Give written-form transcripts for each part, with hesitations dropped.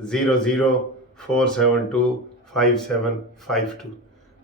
0300472552।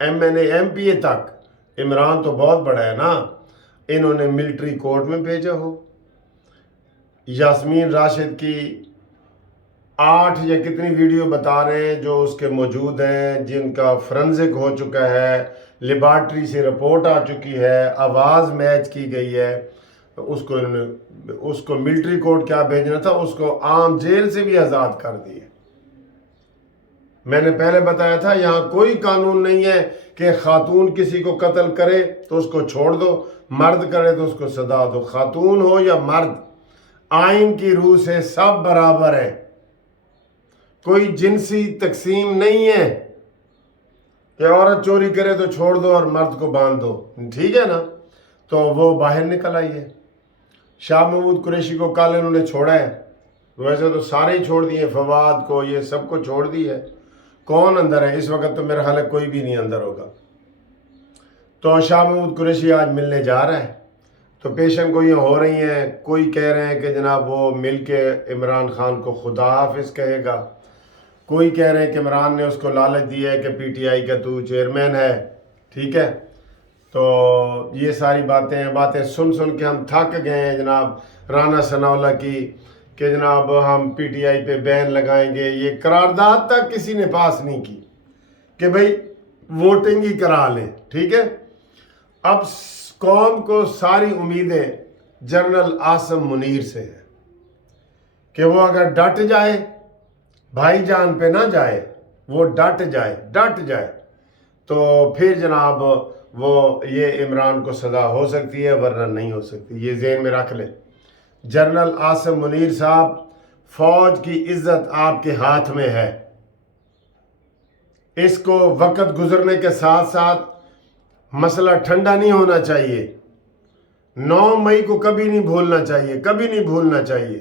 MNA MPA تک، عمران تو بہت بڑا ہے نا، انہوں نے ملٹری کورٹ میں بھیجا ہو، یاسمین راشد کی 8 یا کتنی ویڈیو بتا رہے ہیں جو اس کے موجود ہیں، جن کا فرنزک ہو چکا ہے، لیبارٹری سے رپورٹ آ چکی ہے، آواز میچ کی گئی ہے، اس کو انہوں نے اس کو ملٹری کورٹ کیا بھیجنا تھا، اس کو عام جیل سے بھی آزاد کر دیے۔ میں نے پہلے بتایا تھا یہاں کوئی قانون نہیں ہے کہ خاتون کسی کو قتل کرے تو اس کو چھوڑ دو، مرد کرے تو اس کو سزا دو، خاتون ہو یا مرد، آئین کی روح سے سب برابر ہیں، کوئی جنسی تقسیم نہیں ہے کہ عورت چوری کرے تو چھوڑ دو اور مرد کو باندھ دو، ٹھیک ہے نا؟ تو وہ باہر نکل آئی ہے۔ شاہ محمود قریشی کو کل انہوں نے چھوڑا ہے، ویسے تو سارے ہی چھوڑ دیے، فواد کو، یہ سب کو چھوڑ دی ہے۔ کون اندر ہے اس وقت؟ تو میرا خیال ہے کوئی بھی نہیں اندر ہوگا۔ تو شاہ محمود قریشی آج ملنے جا رہا ہے، تو پیشن گوئیاں ہو رہی ہیں، کوئی کہہ رہے ہیں کہ جناب وہ مل کے عمران خان کو خدا حافظ کہے گا، کوئی کہہ رہے ہیں کہ عمران نے اس کو لالچ دی ہے کہ PTI کا تو چیئرمین ہے، ٹھیک ہے؟ تو یہ ساری باتیں سن کے ہم تھک گئے ہیں جناب رانا ثناءاللہ کی، کہ جناب ہم PTI پہ بین لگائیں گے، یہ قرارداد تک کسی نے پاس نہیں کی کہ بھئی ووٹنگ ہی کرا لیں، ٹھیک ہے؟ اب قوم کو ساری امیدیں جنرل عاصم منیر سے ہیں کہ وہ اگر ڈٹ جائے، بھائی جان پہ نہ جائے، وہ ڈٹ جائے تو پھر جناب وہ یہ عمران کو سزا ہو سکتی ہے، ورنہ نہیں ہو سکتی، یہ ذہن میں رکھ لیں۔ جنرل عاصم منیر صاحب، فوج کی عزت آپ کے ہاتھ میں ہے، اس کو وقت گزرنے کے ساتھ ساتھ مسئلہ ٹھنڈا نہیں ہونا چاہیے، 9 مئی کو کبھی نہیں بھولنا چاہیے،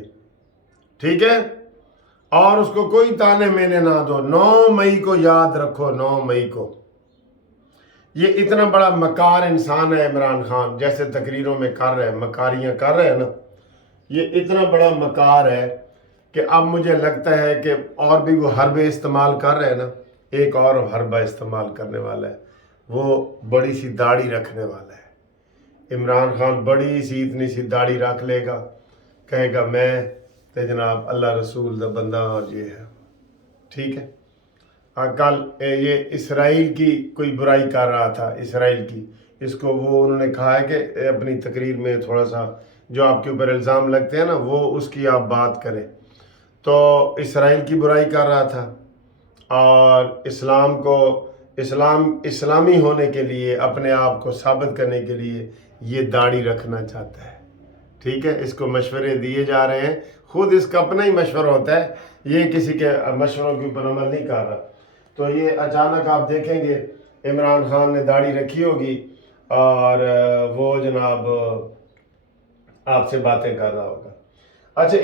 ٹھیک ہے؟ اور اس کو کوئی تانے مینے نہ دو، 9 مئی کو یاد رکھو، 9 مئی کو۔ یہ اتنا بڑا مکار انسان ہے عمران خان، جیسے تقریروں میں کر رہے ہیں، مکاریاں کر رہے ہیں نا، یہ اتنا بڑا مکار ہے کہ اب مجھے لگتا ہے کہ اور بھی وہ حربے استعمال کر رہے ہیں نا، ایک اور حربہ استعمال کرنے والا ہے، وہ بڑی سی داڑھی رکھنے والا ہے۔ عمران خان بڑی سی اتنی سی داڑھی رکھ لے گا، کہے گا میں تے جناب اللہ رسول دا بندہ، اور یہ ہے، ٹھیک ہے؟ کل یہ اسرائیل کی کوئی برائی کر رہا تھا، اسرائیل کی، اس کو وہ انہوں نے کہا ہے کہ اپنی تقریر میں تھوڑا سا جو آپ کے اوپر الزام لگتے ہیں نا، وہ اس کی آپ بات کریں۔ تو اسرائیل کی برائی کر رہا تھا، اور اسلام کو اسلامی ہونے کے لیے، اپنے آپ کو ثابت کرنے کے لیے یہ داڑھی رکھنا چاہتا ہے، ٹھیک ہے؟ اس کو مشورے دیے جا رہے ہیں، خود اس کا اپنا ہی مشورہ ہوتا ہے، یہ کسی کے مشوروں کے اوپر عمل نہیں کر رہا۔ تو یہ اچانک آپ دیکھیں گے عمران خان نے داڑھی رکھی ہوگی اور وہ جناب آپ سے باتیں کر رہا ہوگا۔ اچھا،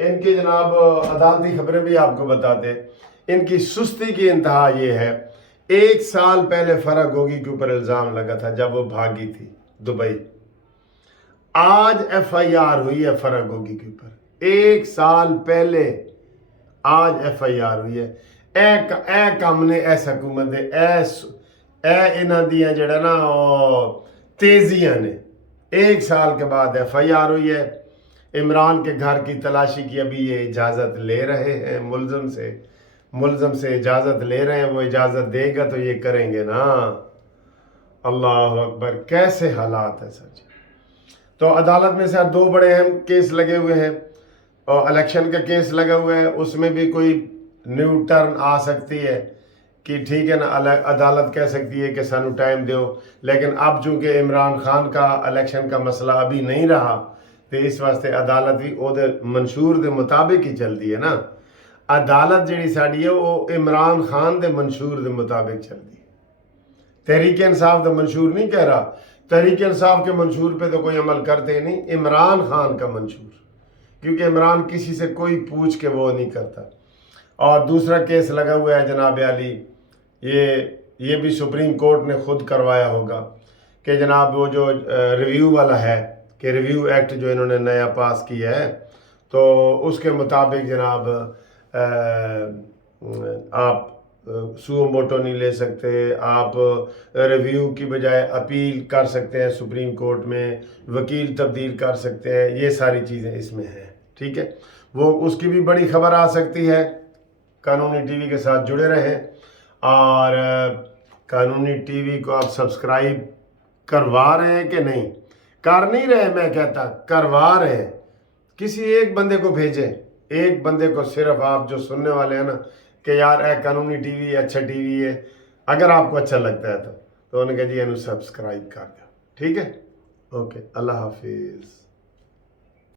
ان کی جناب عدالتی خبریں بھی آپ کو بتاتے، ان کی سستی کی انتہا یہ ہے، 1 سال پہلے فرح گوگی کے اوپر الزام لگا تھا جب وہ بھاگی تھی دبئی، آج FIR ہوئی ہے فرح گوگی کے اوپر، 1 سال پہلے آج FIR ہوئی ہے۔ اے کم نے، ایس حکومت نے، اے انہاں دیاں جڑا نا تیزیاں نے، 1 سال کے بعد FIR ہوئی ہے۔ عمران کے گھر کی تلاشی کی ابھی یہ اجازت لے رہے ہیں، ملزم سے اجازت لے رہے ہیں، وہ اجازت دے گا تو یہ کریں گے نا۔ اللہ اکبر، کیسے حالات ہے سر جی۔ تو عدالت میں سے 2 بڑے اہم کیس لگے ہوئے ہیں، اور الیکشن کا کیس لگا ہوا ہے، اس میں بھی کوئی نیو ٹرن آ سکتی ہے کہ ٹھیک ہے نا، عدالت کہہ سکتی ہے کہ سانو ٹائم دیو، لیکن اب چونکہ عمران خان کا الیکشن کا مسئلہ ابھی نہیں رہا، تو اس واسطے عدالت بھی او دے منشور دے مطابق ہی چل دی ہے نا۔ عدالت جڑی ساڑی ہے وہ عمران خان دے منشور دے مطابق چل دی ہے، تحریک انصاف دا منشور نہیں کہہ رہا، تحریک انصاف کے منشور پہ تو کوئی عمل کرتے نہیں، عمران خان کا منشور، کیونکہ عمران کسی سے کوئی پوچھ کے وہ نہیں کرتا۔ اور دوسرا کیس لگا ہوا ہے جناب علی، یہ بھی سپریم کورٹ نے خود کروایا ہوگا کہ جناب وہ جو ریویو والا ہے، کہ ریویو ایکٹ جو انہوں نے نیا پاس کیا ہے، تو اس کے مطابق جناب آپ سو موٹو نہیں لے سکتے، آپ ریویو کی بجائے اپیل کر سکتے ہیں سپریم کورٹ میں، وکیل تبدیل کر سکتے ہیں، یہ ساری چیزیں اس میں ہیں، ٹھیک ہے۔ وہ اس کی بھی بڑی خبر آ سکتی ہے۔ قانونی ٹی وی کے ساتھ جڑے رہیں، اور قانونی ٹی وی کو آپ سبسکرائب کروا رہے ہیں کہ نہیں؟ کر نہیں رہے، میں کہتا کروا رہے ہیں۔ کسی ایک بندے کو بھیجیں، ایک بندے کو، صرف آپ جو سننے والے ہیں نا کہ یار اے قانونی ٹی وی اچھا ٹی وی ہے، اگر آپ کو اچھا لگتا ہے تو انہوں نے کہا جی انہوں سبسکرائب کر دو، ٹھیک ہے۔ اوکے، اللہ حافظ۔